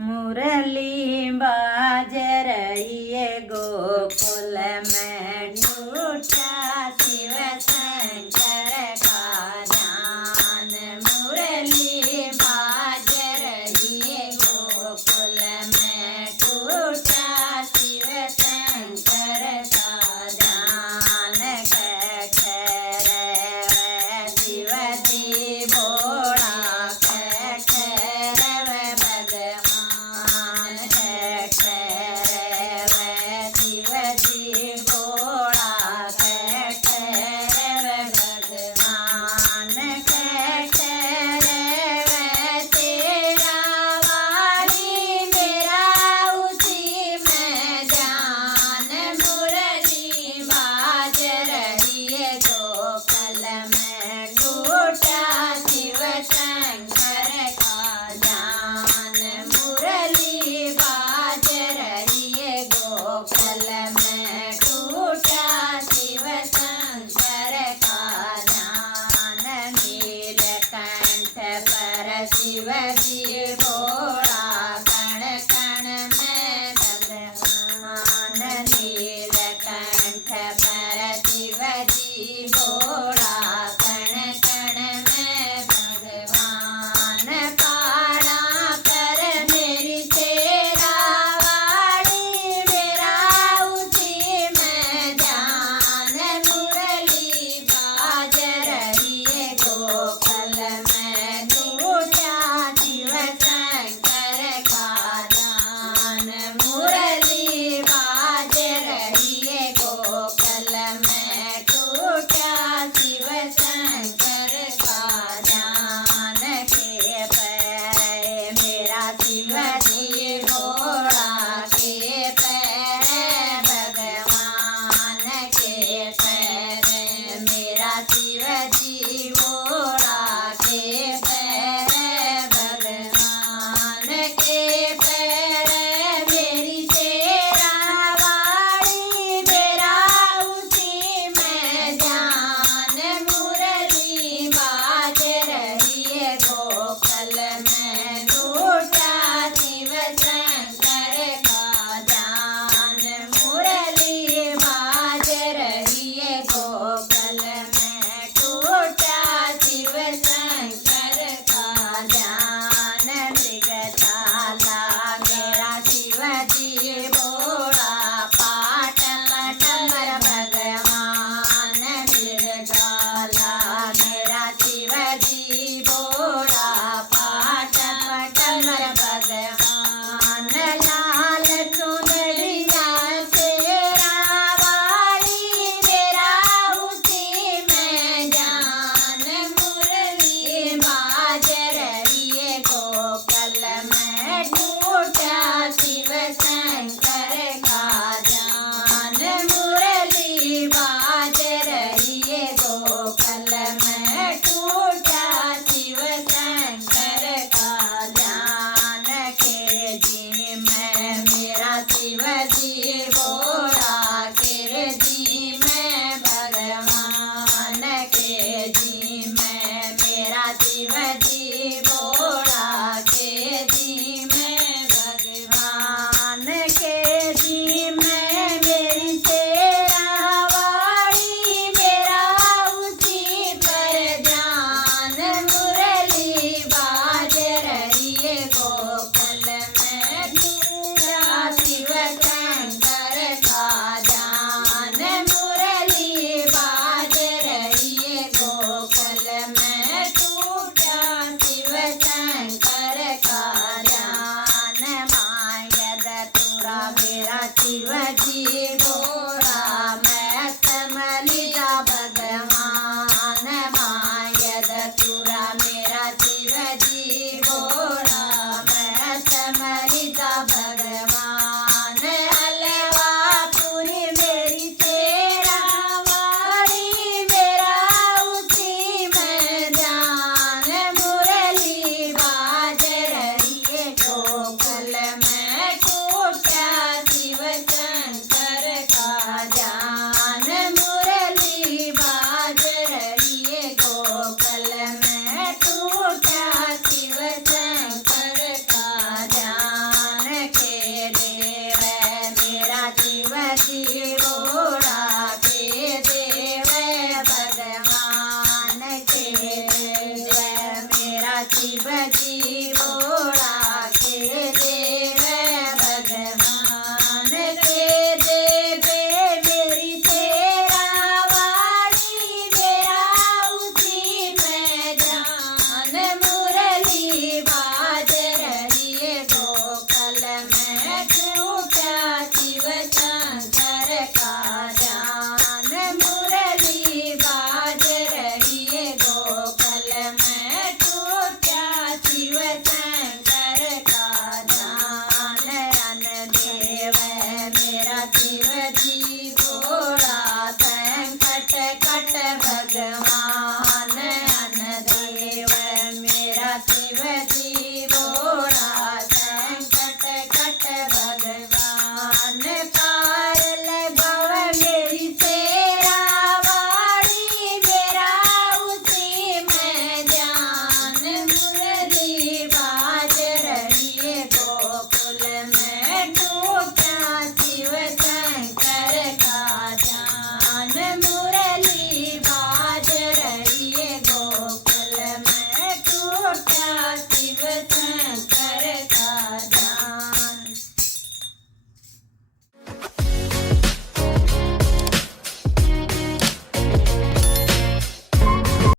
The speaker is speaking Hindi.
मुरली बाज रही है गोकुल में टूटा शिव शंकर का ध्यान। मुरली बाज रही है गोकुल में टूटा शिव शंकर का ध्यान। शिव जी भोला शिव जी भोला कण कण में भगवान। नीलकंठ पर शिव जी भोला कण कण में भगवान। पहाड़ा पर मेरी शेरा वाली मेरा उसी में ध्यान। मुरली बाज रही है गोकुल में टूटा शिव शंकर का ध्यान। मुरली बाज रही है गोकुल में टूटा शिव भगवान